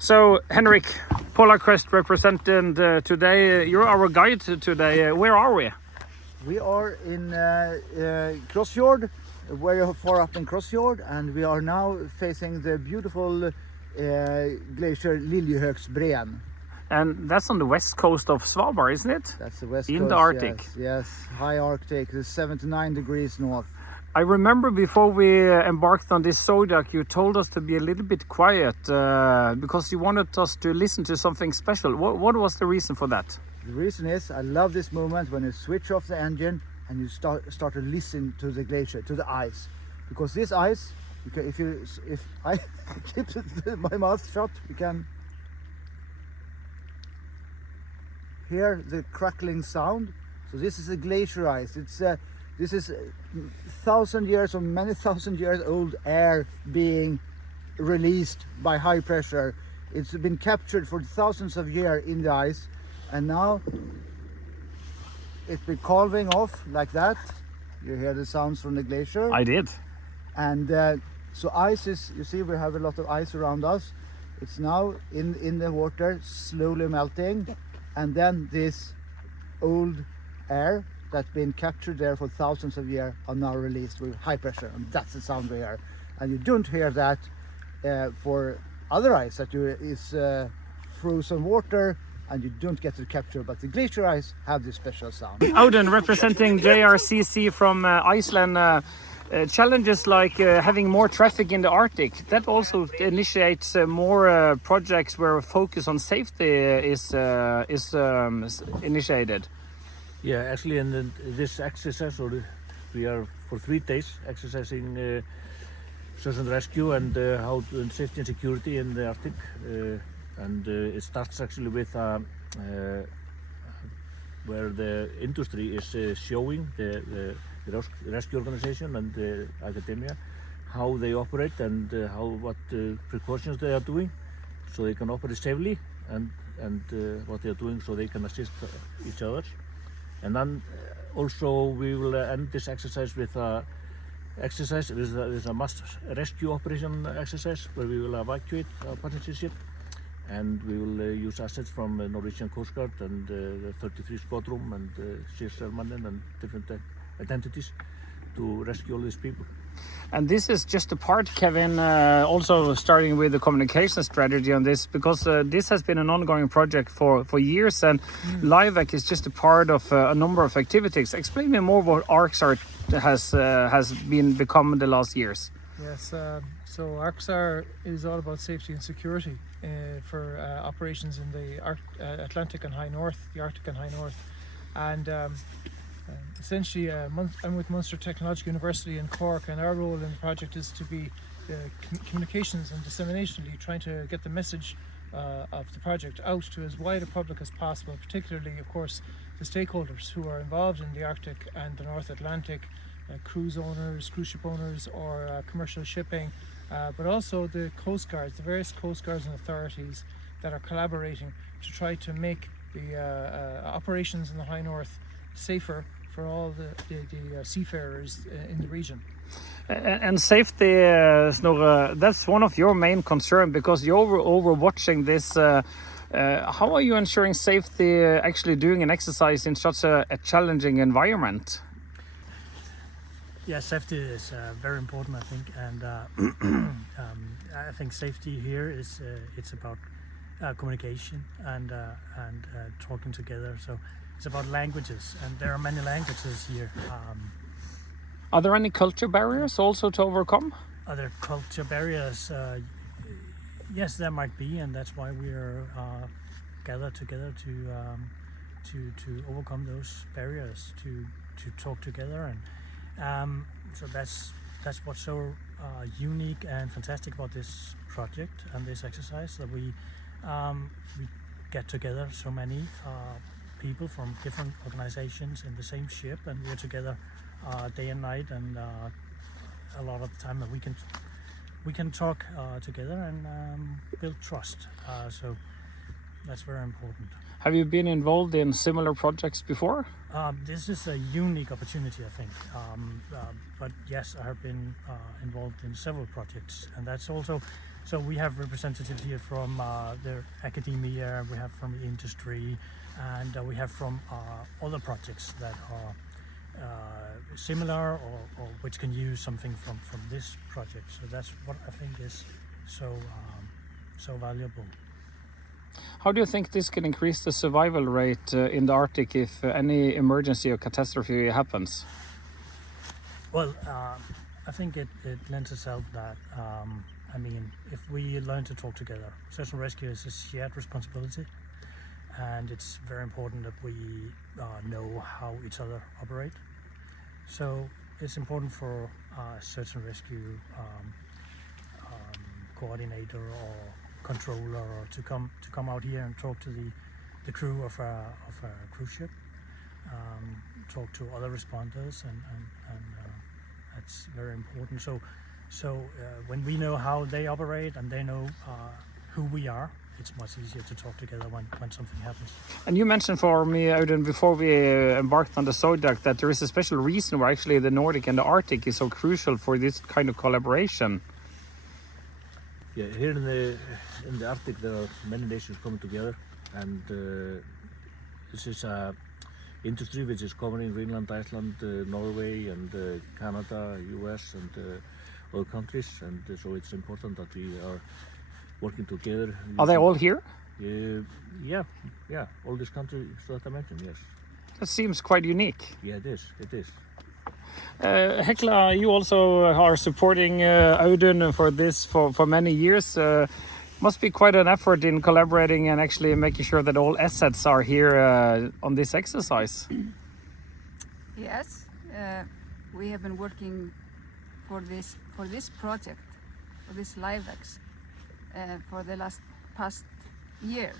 So, Henrik, Polar Crest represented today. You're our guide today. Where are we? We are in Isfjorden, very far up in Isfjorden, and we are now facing the beautiful glacier Lilliehöökbreen. And that's on the west coast of Svalbard, isn't it? That's the west coast. In the Arctic. Yes, high Arctic, 79 degrees north. I remember before we embarked on this Zodiac, you told us to be a little bit quiet because you wanted us to listen to something special. What was the reason for that? The reason is I love this moment when you switch off the engine and you start to listen to the glacier, to the ice, because this ice, if I keep my mouth shut, you can hear the crackling sound. So this is a glacier ice. This is 1,000 years or many thousand years old air being released by high pressure. It's been captured for thousands of years in the ice, and now it's been calving off like that. You hear the sounds from the glacier. I did. And so ice is, you see we have a lot of ice around us. It's now in the water, slowly melting, and then this old air that's been captured there for thousands of years are now released with high pressure, and that's the sound we hear. And you don't hear that for other ice that is frozen water, and you don't get to capture, but the glacier ice have this special sound. Audun, representing JRCC from Iceland, challenges like having more traffic in the Arctic, that also initiates more projects where focus on safety is initiated. Yeah, actually, in this exercise, we are for 3 days exercising search and rescue and how to safety and security in the Arctic. And it starts actually with where the industry is showing the rescue organization and the academia how they operate and what precautions they are doing, so they can operate safely, and what they are doing so they can assist each other. And then also we will end this exercise with a mass rescue operation exercise where we will evacuate our passenger ship, and we will use assets from Norwegian Coast Guard and the 33 Squadron and Svalbard and different identities to rescue all these people. And this is just a part, Kevin, also starting with the communication strategy on this, because this has been an ongoing project for years, and LIVEX is just a part of a number of activities. Explain me more what ARCSAR has become the last years. Yes, so ARCSAR is all about safety and security for operations in the Atlantic and High North, the Arctic and High North, and essentially I'm with Munster Technological University in Cork, and our role in the project is to be communications and dissemination, trying to get the message of the project out to as wide a public as possible, particularly of course the stakeholders who are involved in the Arctic and the North Atlantic, cruise owners, cruise ship owners, or commercial shipping, but also the Coast Guards, the various Coast Guards and authorities that are collaborating to try to make the operations in the High North safer for all the seafarers in the region. And safety, Snorre, that's one of your main concerns, because you're overwatching this. How are you ensuring safety actually doing an exercise in such a challenging environment? Yeah, safety is very important, I think, and I think safety here is it's about communication and talking together. So it's about languages, and there are many languages here. Are there any culture barriers also to overcome? Other culture barriers, yes, there might be, and that's why we are gathered together to overcome those barriers, to talk together, and so that's what's so unique and fantastic about this project and this exercise, that we get together so many people from different organizations in the same ship, and we're together day and night, and a lot of the time that we can talk together and build trust. So that's very important. Have you been involved in similar projects before? This is a unique opportunity, I think. But yes, I have been involved in several projects, and that's also. So we have representatives here from the academia, we have from the industry, and we have from other projects that are similar or which can use something from this project. So that's what I think is so valuable. How do you think this can increase the survival rate in the Arctic if any emergency or catastrophe happens? Well, I think it lends itself that, I mean, if we learn to talk together, search and rescue is a shared responsibility, and it's very important that we know how each other operate. So it's important for search and rescue coordinator or controller or to come out here and talk to the crew of a cruise ship, talk to other responders, and that's very important. So when we know how they operate and they know who we are, it's much easier to talk together when something happens. And you mentioned for me, Audun, before we embarked on the Zodiac, that there is a special reason why actually the Nordic and the Arctic is so crucial for this kind of collaboration. Yeah, here in the Arctic there are many nations coming together, and this is a industry which is covering Greenland, Iceland, Norway, and Canada, US, and other countries, and so it's important that we are working together. Are they all here? Yeah, all these countries that I mentioned, yes. That seems quite unique. Yeah, it is. Hekla, you also are supporting Audun for this for many years. Must be quite an effort in collaborating and actually making sure that all assets are here on this exercise. Yes, we have been working for this project, for this LIVEX, for the past year.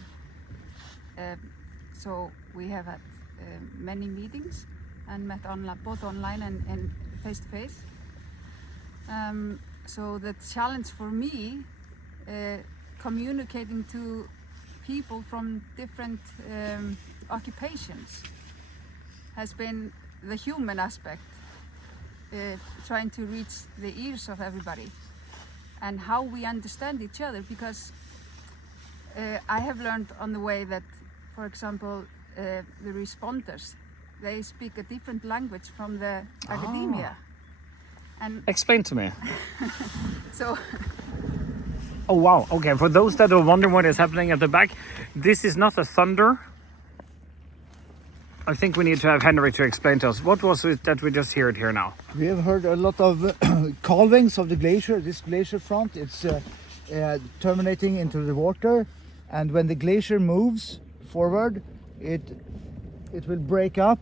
So we have had many meetings and met both online and face to face. So the challenge for me, communicating to people from different occupations, has been the human aspect, trying to reach the ears of everybody and how we understand each other, because I have learned on the way that, for example, the responders, they speak a different language from the academia. And explain to me. So. Oh wow, okay, for those that are wondering what is happening at the back, this is not a thunder. I think we need to have Henrik to explain to us. What was it that we just heard here now? We have heard a lot of calvings of the glacier, this glacier front. It's terminating into the water, and when the glacier moves forward, it will break up,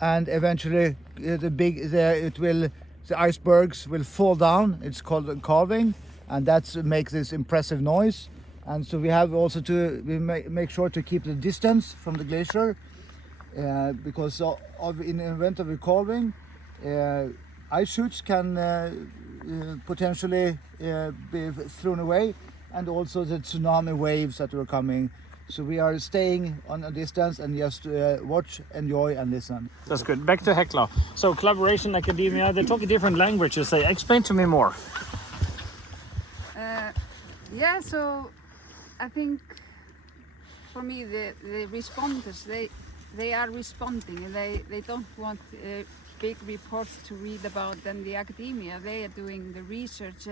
and eventually the icebergs will fall down. It's called a calving, and that makes this impressive noise. And so we have also to make sure to keep the distance from the glacier, because in the event of a calving, ice chutes can potentially be thrown away, and also the tsunami waves that are coming. So we are staying on a distance and just watch, enjoy, and listen. That's good. Back to Hekla. So collaboration, academia, they talk a different language, you say. Explain to me more. Yeah, so I think for me the responders, they are responding, and they don't want big reports to read about than the academia. They are doing the research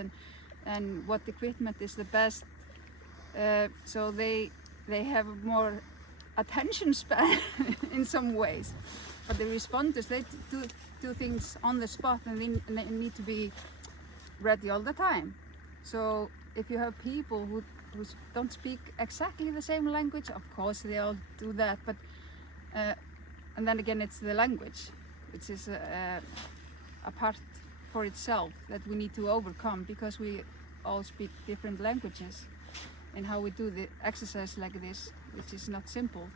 and what equipment is the best. So they have more attention span in some ways. But the responders, they do things on the spot, and they need to be ready all the time. So if you have people who don't speak exactly the same language, of course they all do that, but and then again it's the language, which is a part for itself that we need to overcome, because we all speak different languages in how we do the exercise like this, which is not simple.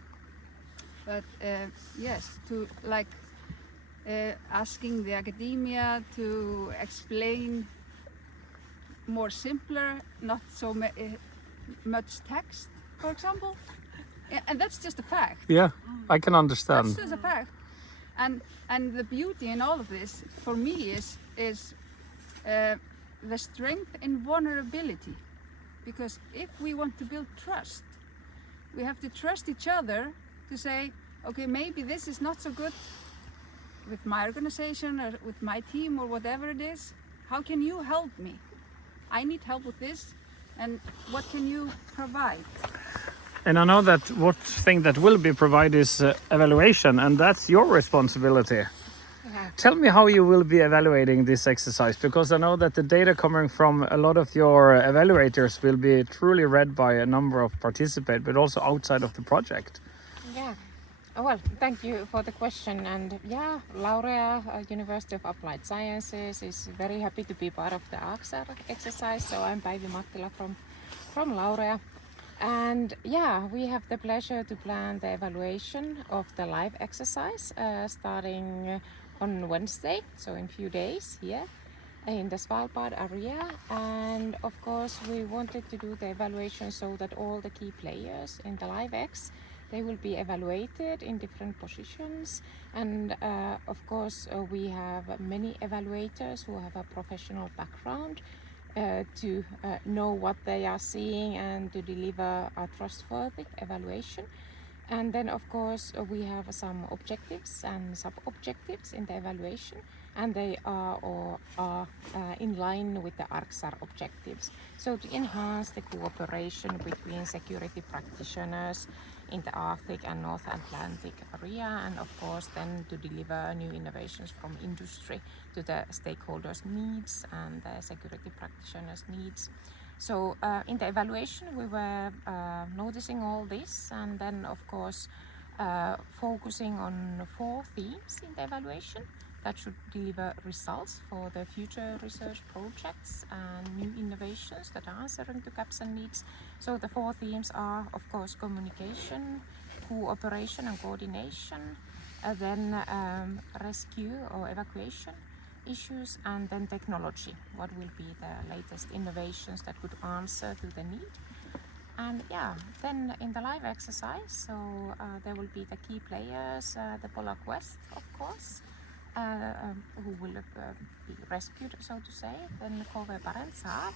But yes, to asking the academia to explain more simpler, not so much text, for example, And that's just a fact. Yeah, I can understand. That's just a fact. And the beauty in all of this, for me, is the strength in vulnerability. Because if we want to build trust, we have to trust each other to say, okay, maybe this is not so good with my organization or with my team or whatever it is. How can you help me? I need help with this, and what can you provide? And I know that what thing that will be provided is evaluation, and that's your responsibility. Yeah. Tell me how you will be evaluating this exercise, because I know that the data coming from a lot of your evaluators will be truly read by a number of participants, but also outside of the project. Yeah. Well, thank you for the question. And yeah, Laurea University of Applied Sciences is very happy to be part of the ARCSAR exercise. So I'm Päivi Mattila from Laurea. And yeah, we have the pleasure to plan the evaluation of the live exercise starting on Wednesday, so in few days here in the Svalbard area. And of course, we wanted to do the evaluation so that all the key players in the LiveX, they will be evaluated in different positions. And of course, we have many evaluators who have a professional background to know what they are seeing and to deliver a trustworthy evaluation. And then of course we have some objectives and sub-objectives in the evaluation, and they are in line with the ARCSAR objectives. So to enhance the cooperation between security practitioners in the Arctic and North Atlantic area, and of course then to deliver new innovations from industry to the stakeholders' needs and the security practitioners' needs. So in the evaluation we were noticing all this, and then of course focusing on 4 themes in the evaluation that should deliver results for the future research projects and new innovations that are answering to gaps and needs. So the 4 themes are, of course, communication, cooperation and coordination, then rescue or evacuation issues, and then technology. What will be the latest innovations that could answer to the need? And yeah, then in the live exercise, so there will be the key players, the Polar Quest, of course, who will be rescued, so to say, then KV Barentshav,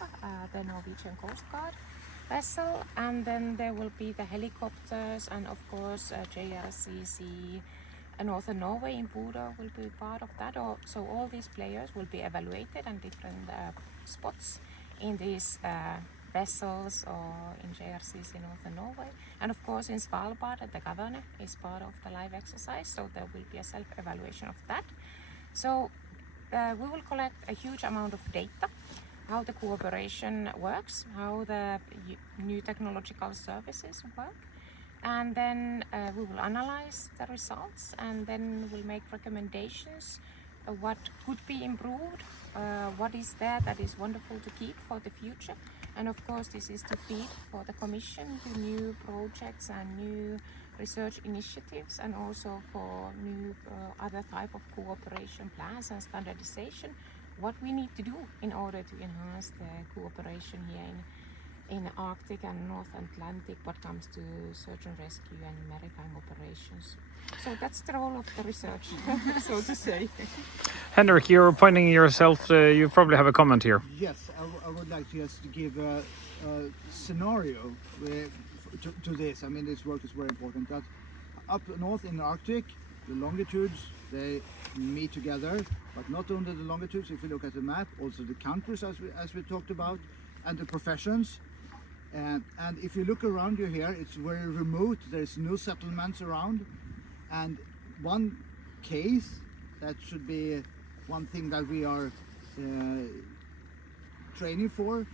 the Norwegian Coast Guard vessel, and then there will be the helicopters, and of course JRCC Northern Norway in Bodø will be part of that. So all these players will be evaluated on different spots in these vessels or in JRCC Northern Norway. And of course in Svalbard, the governor is part of the live exercise, so there will be a self-evaluation of that. So we will collect a huge amount of data, how the cooperation works, how the new technological services work. And then we will analyze the results, and then we'll make recommendations what could be improved, what is there that is wonderful to keep for the future. And of course this is to feed for the Commission to new projects and new research initiatives, and also for new other type of cooperation plans and standardization, what we need to do in order to enhance the cooperation here in Arctic and North Atlantic what comes to search and rescue and maritime operations. So that's the role of the research, so to say. Henrik, you're pointing yourself, you probably have a comment here. Yes, I would like to just give a scenario to this. I mean, this work is very important. That up north in the Arctic, the longitudes, they meet together, but not only the longitudes. If you look at the map, also the countries as we talked about, and the professions. And if you look around you here, it's very remote. There's no settlements around. And one case that should be one thing that we are training for.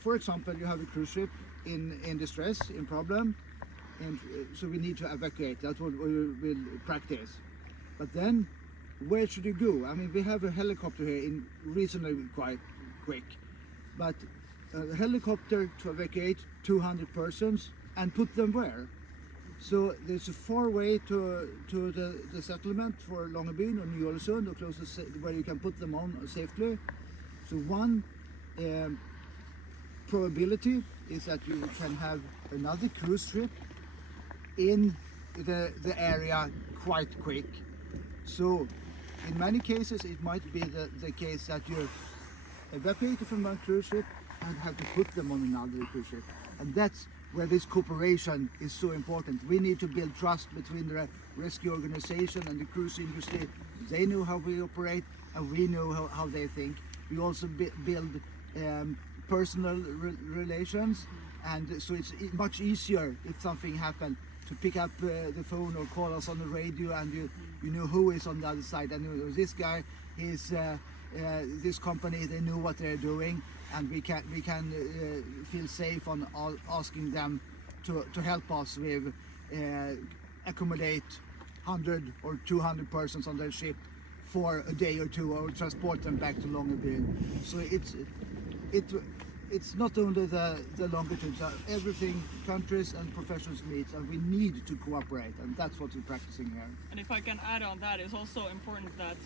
For example, you have a cruise ship in distress, in problem, and so we need to evacuate. That's what we will practice. But then, where should you go? I mean, we have a helicopter here in reasonably quite quick, but a helicopter to evacuate 200 persons and put them where? So there's a far way to the settlement for Longyearbyen or Ny-Ålesund, or closest where you can put them on safely. So one probability is that you can have another cruise ship in the area quite quick. So in many cases it might be the case that you're evacuated from one cruise ship and have to put them on another cruise ship. And that's where this cooperation is so important. We need to build trust between the rescue organization and the cruise industry. They know how we operate and we know how they think. We also build personal relations, and so it's much easier if something happens to pick up the phone or call us on the radio, and you know who is on the other side. And you know, this guy is this company, they know what they're doing, and we can feel safe on asking them to help us with accommodate 100 or 200 persons on their ship for a day or two, or transport them back to Longyearbyen. So it's not only the longitude, everything countries and professionals meet, and we need to cooperate, and that's what we're practicing here. And if I can add on that, it's also important that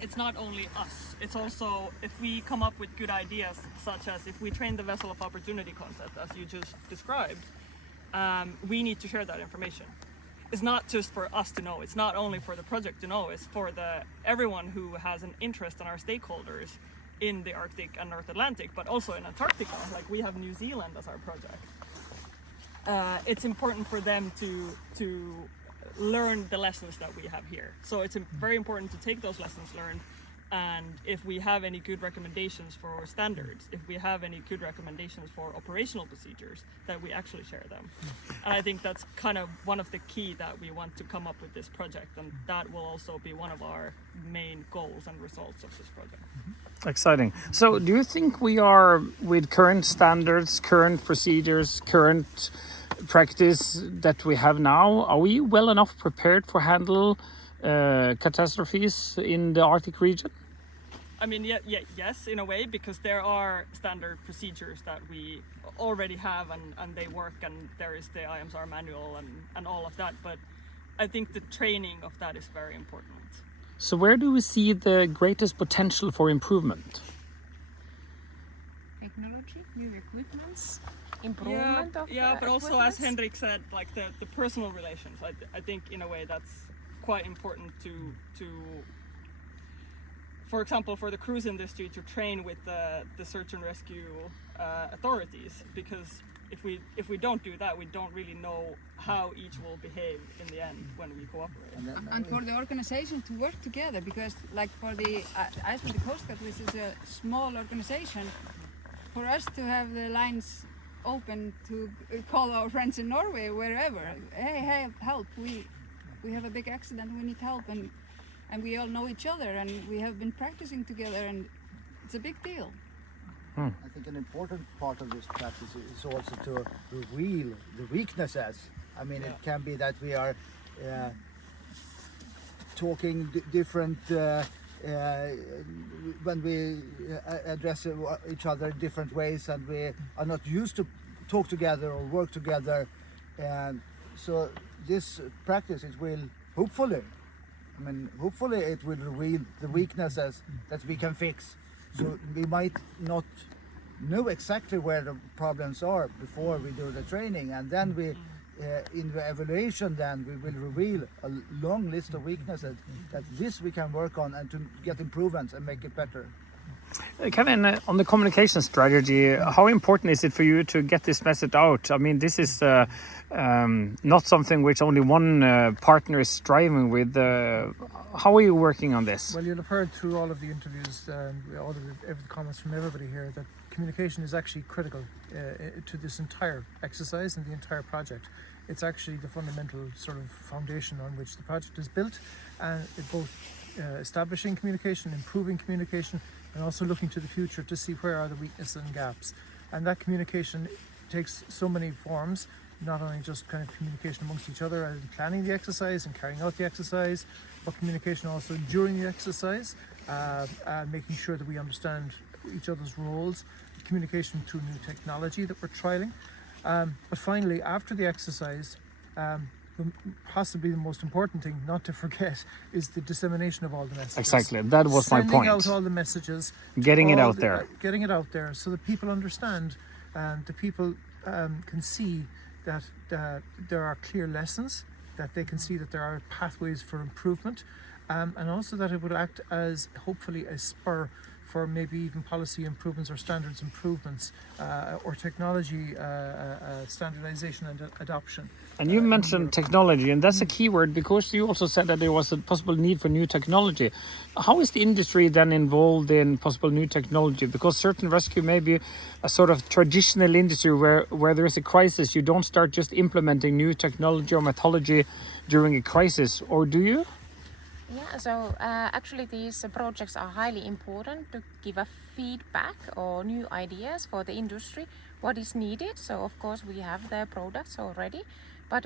it's not only us, it's also if we come up with good ideas, such as if we train the vessel of opportunity concept, as you just described, we need to share that information. It's not just for us to know, it's not only for the project to know, it's for everyone who has an interest in our stakeholders in the Arctic and North Atlantic, but also in Antarctica. Like we have New Zealand as our project. It's important for them to learn the lessons that we have here. So it's very important to take those lessons learned, and if we have any good recommendations for standards, if we have any good recommendations for operational procedures, that we actually share them. And I think that's kind of one of the key that we want to come up with this project, and that will also be one of our main goals and results of this project. Exciting. So do you think we are, with current standards, current procedures, current practice that we have now, are we well enough prepared for handle catastrophes in the Arctic region? I mean, yes, in a way, because there are standard procedures that we already have, and they work, and there is the IMSAR manual and all of that, but I think the training of that is very important. So where do we see the greatest potential for improvement? Technology, new equipments, improvement of but also, as equipments. Henrik said, like the personal relations. I think in a way that's quite important to for example, for the cruise industry to train with the search and rescue authorities, because if we don't do that, we don't really know how each will behave in the end when we cooperate. And for the organization to work together, because like for the Icelandic Coast Guard, which is a small organization, for us to have the lines open to call our friends in Norway, wherever, hey, help, we have a big accident, we need help, and we all know each other, and we have been practicing together, and it's a big deal. I think an important part of this practice is also to reveal the weaknesses. I mean, it can be that we are talking different when we address each other in different ways, and we are not used to talk together or work together. So this practice, it will hopefully it will reveal the weaknesses that we can fix. So we might not know exactly where the problems are before we do the training, and then we in the evaluation then we will reveal a long list of weaknesses that this we can work on and to get improvements and make it better. Kevin, on the communication strategy, how important is it for you to get this message out? I mean, this is not something which only one partner is striving with. How are you working on this? Well, you'll have heard through all of the interviews and all of the comments from everybody here that communication is actually critical to this entire exercise and the entire project. It's actually the fundamental sort of foundation on which the project is built, and both establishing communication, improving communication, and also looking to the future to see where are the weaknesses and gaps. And that communication takes so many forms, not only just kind of communication amongst each other and planning the exercise and carrying out the exercise, but communication also during the exercise, making sure that we understand each other's roles, communication through new technology that we're trialing. But finally, after the exercise, possibly the most important thing not to forget is the dissemination of all the messages. Exactly, that was my point. Sending out all the messages. Getting it out there. Getting it out there so that people understand, and the people can see that there are clear lessons, that they can see that there are pathways for improvement, and also that it would act as hopefully a spur for maybe even policy improvements or standards improvements or technology standardization and adoption. And you mentioned technology, and that's a key word because you also said that there was a possible need for new technology. How is the industry then involved in possible new technology? Because certain rescue may be a sort of traditional industry where there is a crisis, you don't start just implementing new technology or methodology during a crisis, or do you? Yeah, so actually these projects are highly important to give a feedback or new ideas for the industry, what is needed. So of course we have the products already, but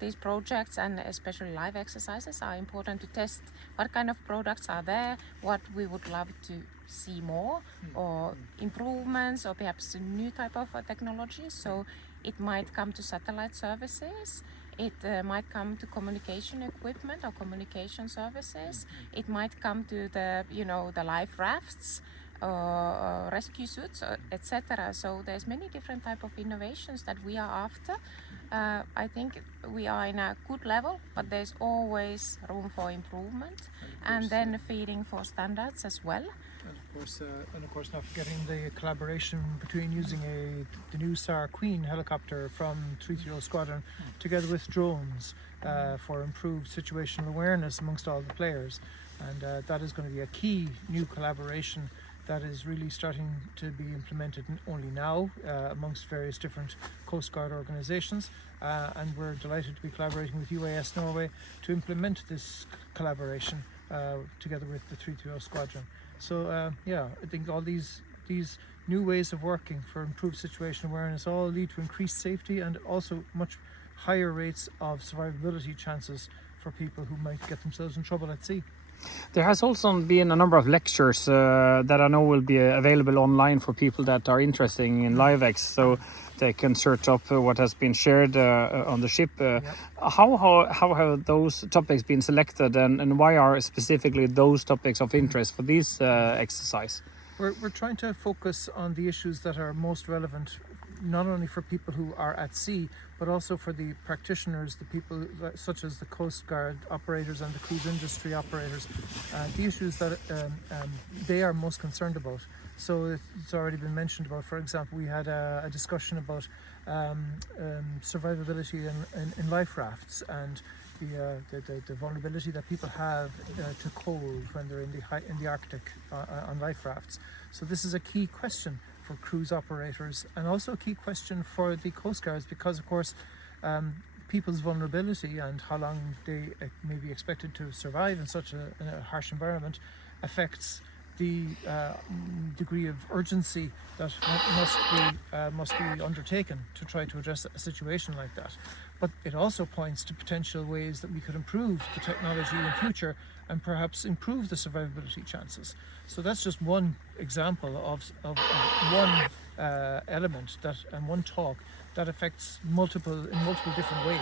these projects and especially live exercises are important to test what kind of products are there, what we would love to see more, or improvements, or perhaps a new type of technology. So it might come to satellite services. It might come to communication equipment or communication services. It might come to the, the life rafts, rescue suits, etc. So there's many different type of innovations that we are after. I think we are in a good level, but there's always room for improvement, and then feeding for standards as well. And of course, not forgetting the collaboration between using the new SAR Queen helicopter from 330 Squadron together with drones for improved situational awareness amongst all the players. And that is going to be a key new collaboration that is really starting to be implemented only now amongst various different Coast Guard organisations. And we're delighted to be collaborating with UAS Norway to implement this collaboration together with the 330 Squadron. So I think all these new ways of working for improved situational awareness all lead to increased safety and also much higher rates of survivability chances for people who might get themselves in trouble at sea. There has also been a number of lectures that I know will be available online for people that are interested in LIVEX, so they can search up what has been shared on the ship. How have those topics been selected, and why are specifically those topics of interest for this exercise? We're trying to focus on the issues that are most relevant, not only for people who are at sea, but also for the practitioners, the people such as the Coast Guard operators and the cruise industry operators, the issues that they are most concerned about. So it's already been mentioned about, for example, we had a discussion about survivability in life rafts and the vulnerability that people have to cold when they're in the Arctic on life rafts. So this is a key question for cruise operators, and also a key question for the Coast Guards, because of course people's vulnerability and how long they may be expected to survive in such a harsh environment affects the degree of urgency that must be undertaken to try to address a situation like that. But it also points to potential ways that we could improve the technology in future and perhaps improve the survivability chances. So that's just one example of one element and one talk that affects in multiple different ways.